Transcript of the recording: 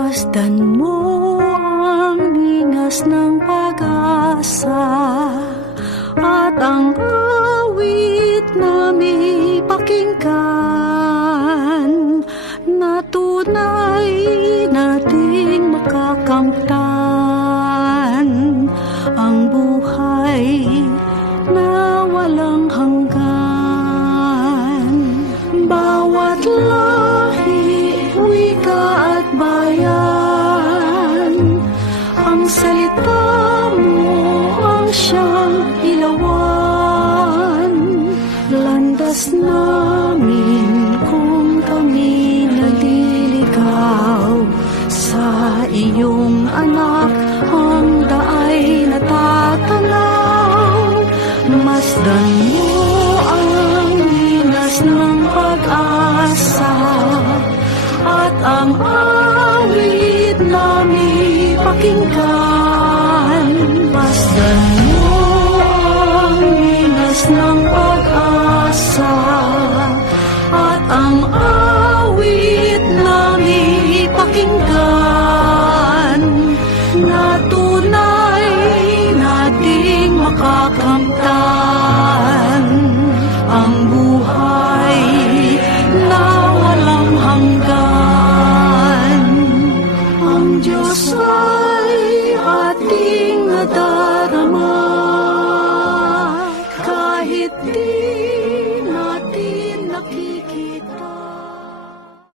Masdan mo ang lingas ng pag-asa at ang awit na may pakinggan na tunay nating makakamtan ang buhay na walang hanggan. Bawat lahi, wika at bayan, ang salita mo ang siyang ilawan. Landas namin kung kami naliligaw sa iyong anak, hangda ay natatanaw. Masdan mo ang linas ng pag-asa at ang awit na may pakinggan. Masdan